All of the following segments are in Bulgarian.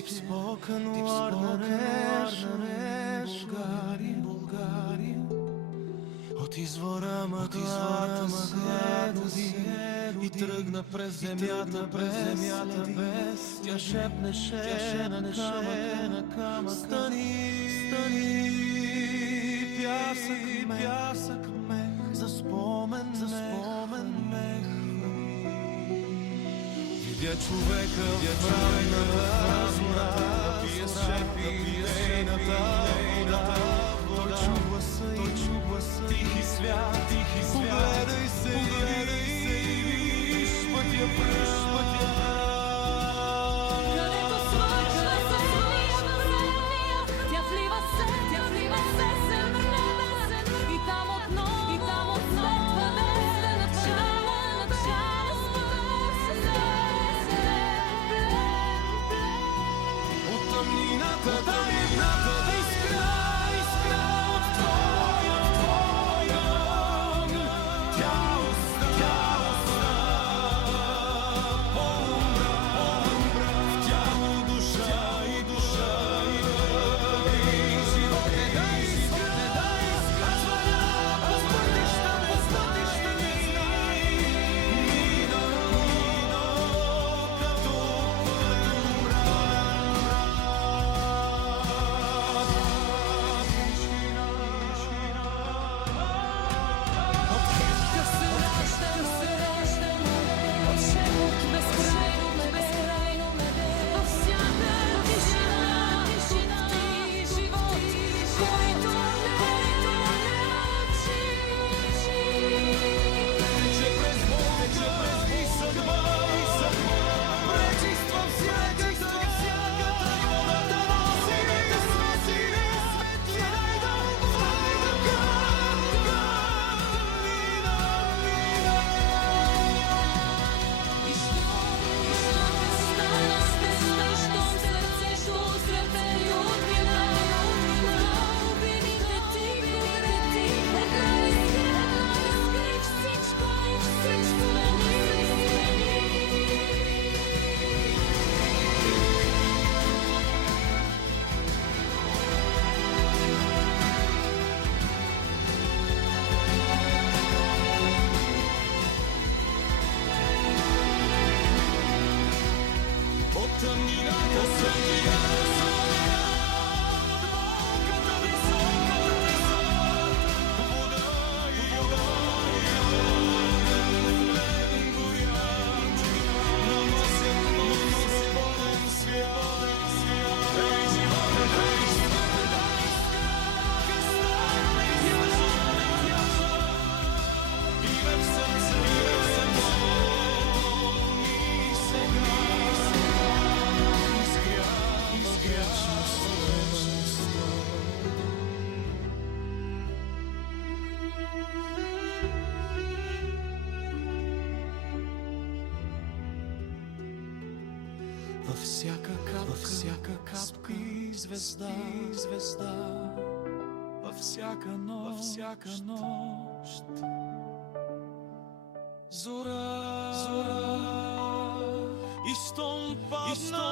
Deep spoken word нареш Българин. От извора мъглата се роди и тръгна през земята без. Тя шепнеше на камъка, стани, пясък мех, за спомен мех. Видя човека в ранната зора, пие с шепи нейната вода. Той чу гласа, тихи свят, погледай се и виж пътя пръв. Където свършва земния връх, тя влива се и там отново следва начало От тъмнината искра от твоя огън. Тя остана по-умра в тяло, душа и живот. Не дай искра, аз вървя по пътища ни. Мина като пълен мрак. Във всяка капка и звезда, във всяка нощ, зора, и щом падна,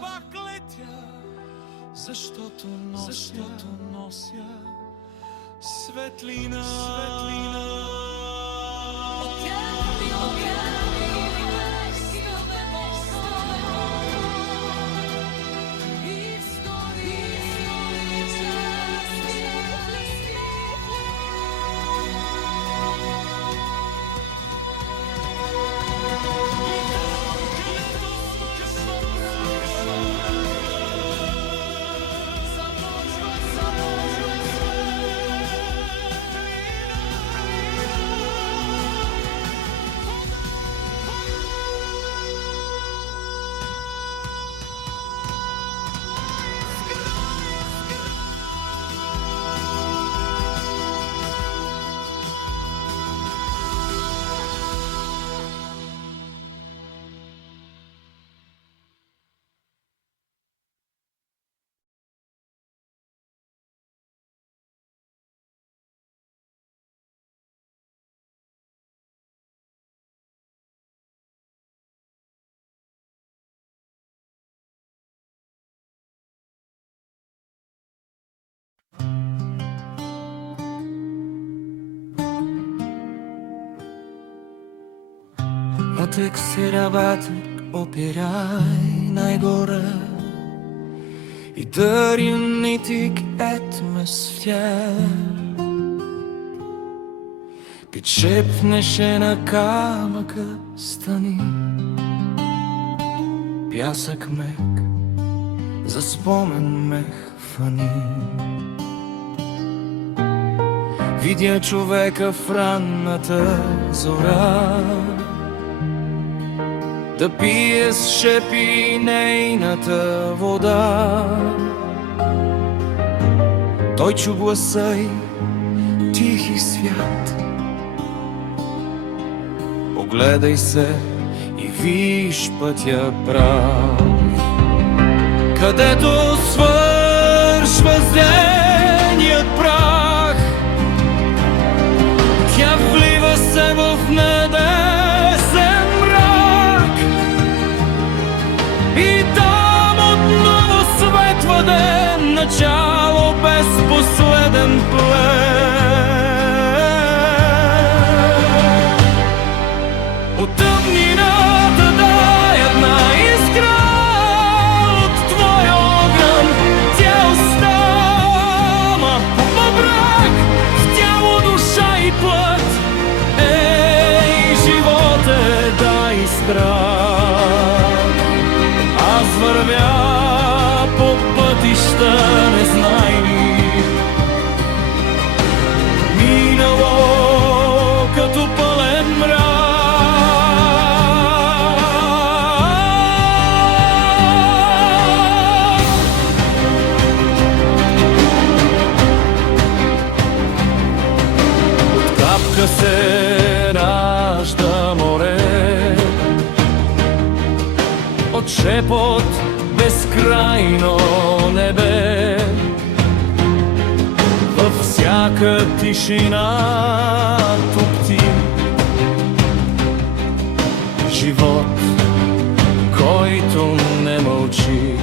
пак летя, защото нося светлина. Пътек си работек опирай най-горе и дъри нитик етме свя. Пичепнеше на камъка стани, пясък мек, за спомен мех фани. Видя човека в ранната зора да пие с шепи нейната вода. Той чу гласа й, тихи свят, огледай се и виж пътя прав, където свършва зеленият прах. Тя влива се в небесен мрак и там отново светва ден, начало без последен плен. От тъмнината дай една искра от твоя огън. Тя остана по брак в тяло, душа и плът. Ей, животе, дай страх. Аз вървя по пътища незнайни, минало като пълен мрак. От капка се ражда море, от шепот безкрайно небе. Във всяка тишина тупти живот, който не мълчи.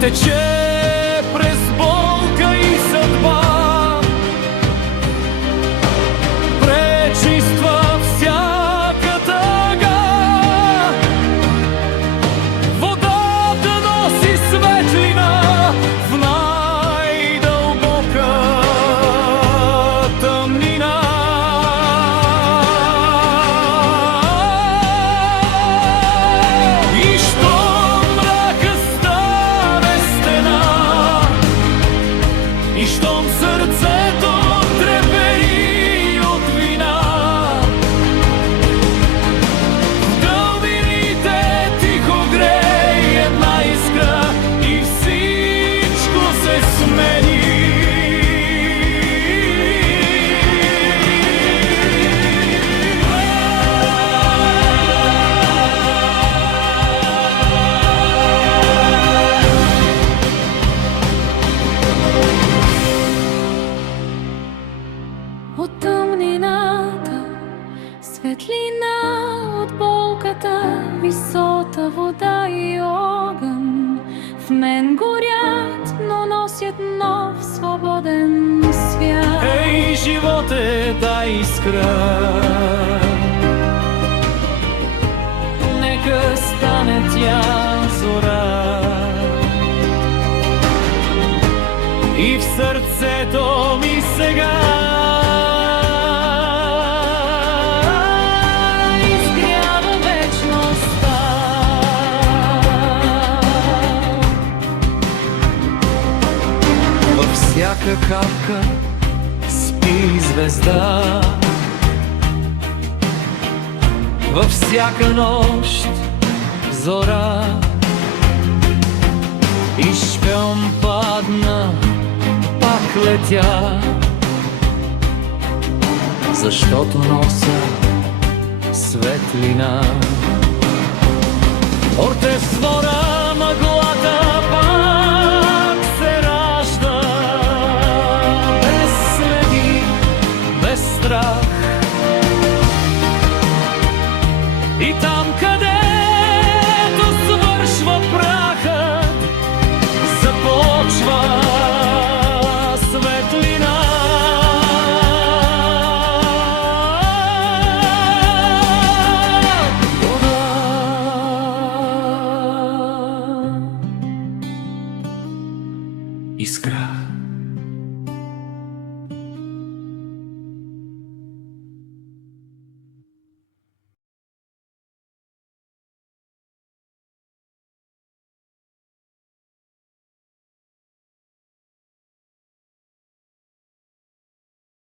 Тече през болка и съдба, пречиства всяка тъга. Водата носи светлина в най-дълбока тъмнина. И щом мрака стане стена, и щом сърцето трепери от вина, в дълбините тихо грей една искра и всичко се смени. От тъмнината, светлина от болката, висота, вода и огън в мен горят, но носят нов свободен свят. Ей, животе, дай искра, нека стане тя зора и в сърцето ми сега Изгрява вечността. във всяка капка спи звезда, във всяка нощ зора. И щом падна, пак летя, защото нося светлина. Орте свора